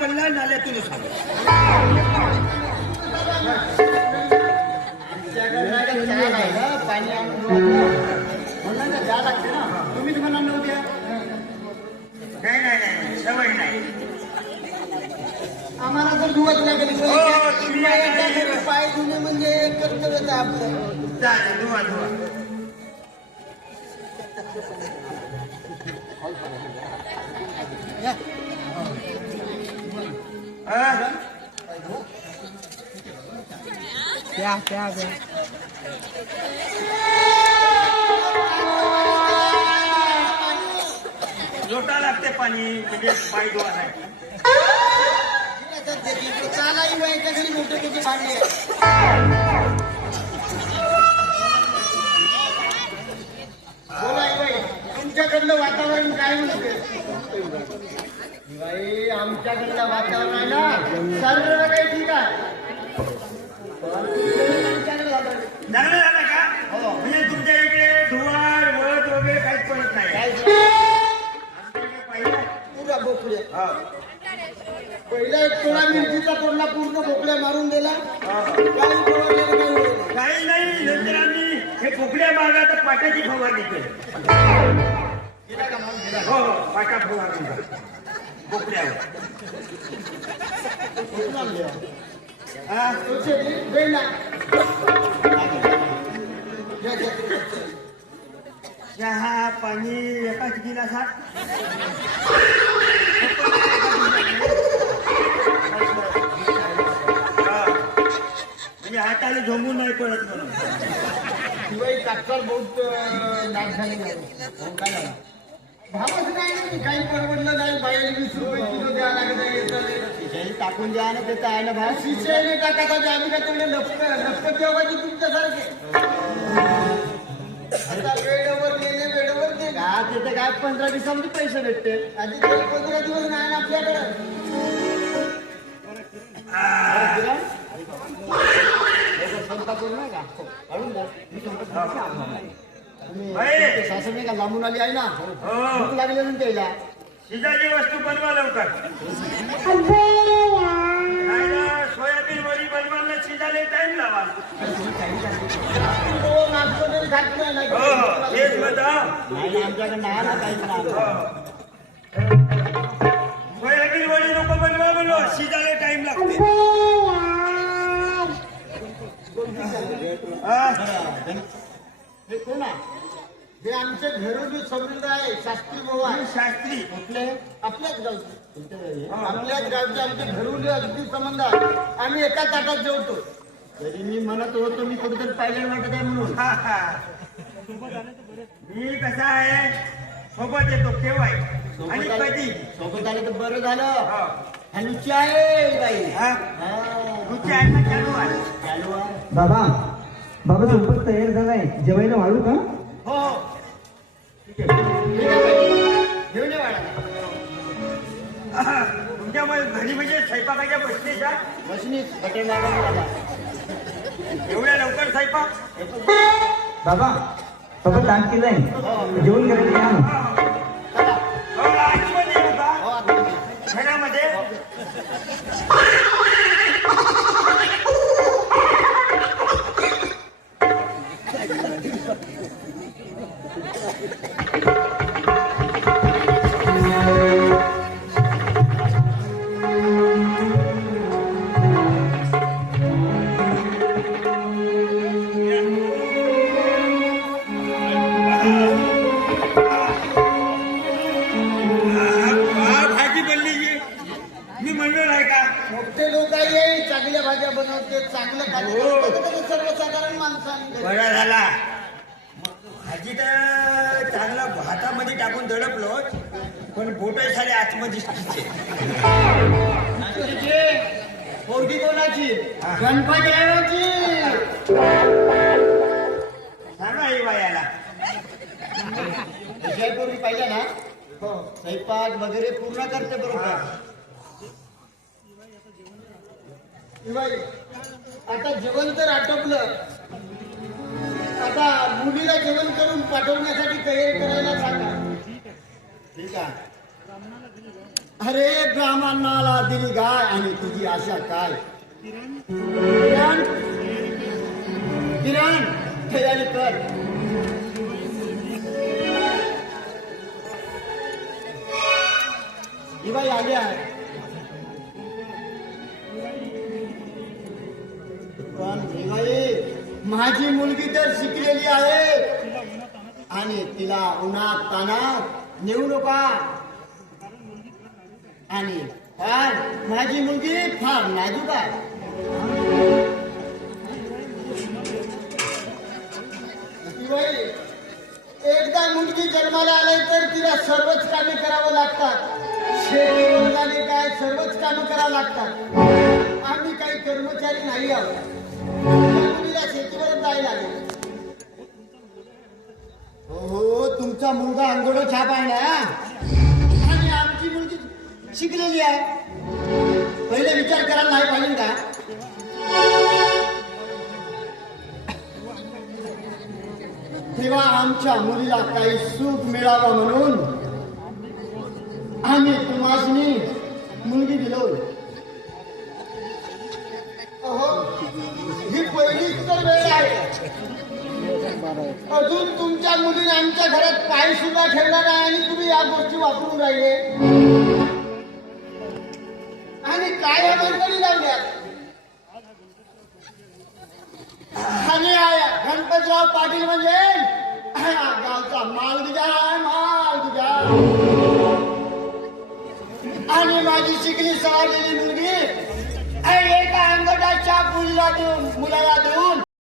पडला नाल्यातूनच तुम्हीच म्हणा नव्हत्या नाही नाही नाही सवय नाही आम्हाला जर धुवत लागेल हो, तुम्ही गाडीवर. पाय धुणे म्हणजे कर्तव्यच आहे आपलं जा, धुवा धुवा हा? त्या त्या लोटा लागते पाणी म्हणजे पाय धुवासाठी चालाही घरी मोठे मोठे भांडे बोला आई बाई तुमच्याकडलं वातावरण काय म्हणते बाई आमच्याकडलं वातावरण आहे ना सर्व काही ठीक आहे झालं का हो. म्हणजे तुमच्या इकडे धुवार वगैरे काहीच पडत नाही पाहिलं? पुरा बोकड्या हा. पहिला एक थोडा मिरचीचा तोडला पूर्ण बोकड्या मारून दिला. काही नाही होईल. काही नाही नंतर आम्ही हे कोकड्या भागात पाट्याची फवारणी केली? हो हो पाटा फवारणी हा? घ्या. चहा पाणी एकाच गिलासात हा. म्हणजे हाताला झोंबून नाही पडत म्हणून शिवाय काटकर बहुत काय झालं? भावच नाही काही परवडलं नाही बाहेर वीस रुपये किलो द्यावं लागत टाकून द्या ना त्याचा आहे ना भाव शिष्याने आम्ही काय तेवढे लपक लपक जेवायची तुमच्यासारखे. आता वेळेवर गेले वेळेवर गेले का तिथे काय पंधरा दिवसामध्ये पैसे भेटते आधी पंधरा दिवस नाही ना आपल्याकडे. स्वयंपाक करू नका द्या मी स्वयंपाक करू शकतो. तुम्ही बाई. ते सासरे का लांबून आली आहे ना हो भूक लागली म्हणून त्याला शिजाची वस्तू बनवा लवकर नाही ना सोयाबीन वडी बनवायला शिजायला टाइम लावा तो नाचतो तरी खात नाही ना. हो हो तेच म्हणता नाही ना आमच्याकडे नाही ना काहीच नाही हो. सोयाबीन वडी नको बनवा म्हणलो शिजायला टाइम लागते आमचे घरोजी समृद्ध आहे शास्त्री भाऊ शास्त्री. कुठले आपल्याच गावचे. तुमच्या घरी. आपल्याच गावचे आमचे घरोली अगदी संबंध आहे आम्ही एका ताटात जेवतो. तरी मी म्हणत होतो मी कुठेतरी पाहिजे वाटत आहे म्हणून. हा, हा. मी कसा आहे? सोबत येतो केव्हाय आणि सोबत आले- कधी? सोबत आले तर बरं झालं. हो. हा आहे बाई. हा? हा. तुझी आहे ना चालू आहे चालू आहे बाबा बाबा स्वयंपाक तयार झालाय. जेवायला वाढू का? हो हो. घेऊन तुमच्या घरी म्हणजे स्वयंपाकाच्या बसलेच्या बसनी बटर लागायला एवढ्या लवकर स्वयंपाक? बाबा बाबा ताट केलाय जेवण करायला या ना. हो, हो. घरामध्ये? मोठे लोक आहे चांगल्या भाज्या बनवते चांगलं हो. खाते सर्वसाधारण माणसांनी बरा झाला. भाजी तर चांगला भातामध्ये टाकून दडपलो पण बोट झाले आतमध्ये. पोरगी कोणाची? गणपती सांगा आई बायाला. जयपूर पाहिजे ना? हो. स्वयंपाक वगैरे पूर्ण करते बरोबर बाई, आता जेवण तर आटोपलं. आता मुलीला जेवण करून पाठवण्यासाठी तयारी करायला सांगा. ठीक आहे. अरे ब्राह्मणाला दिली गाय आणि तुझी आशा काय? किरण? किरण तयारी कर. दिवाळी बाई आली आहे. माझी मुलगी तर शिकलेली आहे. आणि तिला उन्हात तानात नेऊ नका. आणि फार माझी मुलगी फार नाजूक आहे. एकदा मुलगी जन्माला आली तर तिला सर्वच कामे करावं लागतात. शेती काय सर्वच कामे करावं लागतात. आम्ही काही कर्मचारी नाही आहोत. मुलीला शेतीवर जायला लागेल हो तुमचा मुलगा अंगोडो छाप आहे ना? आणि आमची मुलगी शिकलेली आहे. पहिले विचार करायला नाही पाहिजे का? तेव्हा आमच्या मुलीला काही सुख मिळावं म्हणून आम्ही तुम्हासनी मुलगी दिलो अजून तुमच्या मुलीने आमच्या घरात पाय सुद्धा ठेवला नाही आणि तुम्ही या गोष्टी वापरून राहिले. आणि काय या लावल्यात आणि गणपतराव पाटील म्हणजे हा गावचा मालगिजा आहे आणि माझी शिकली सवारलेली मुलगी एका अंगठाच्या मुलीला देऊन मुलाला देऊन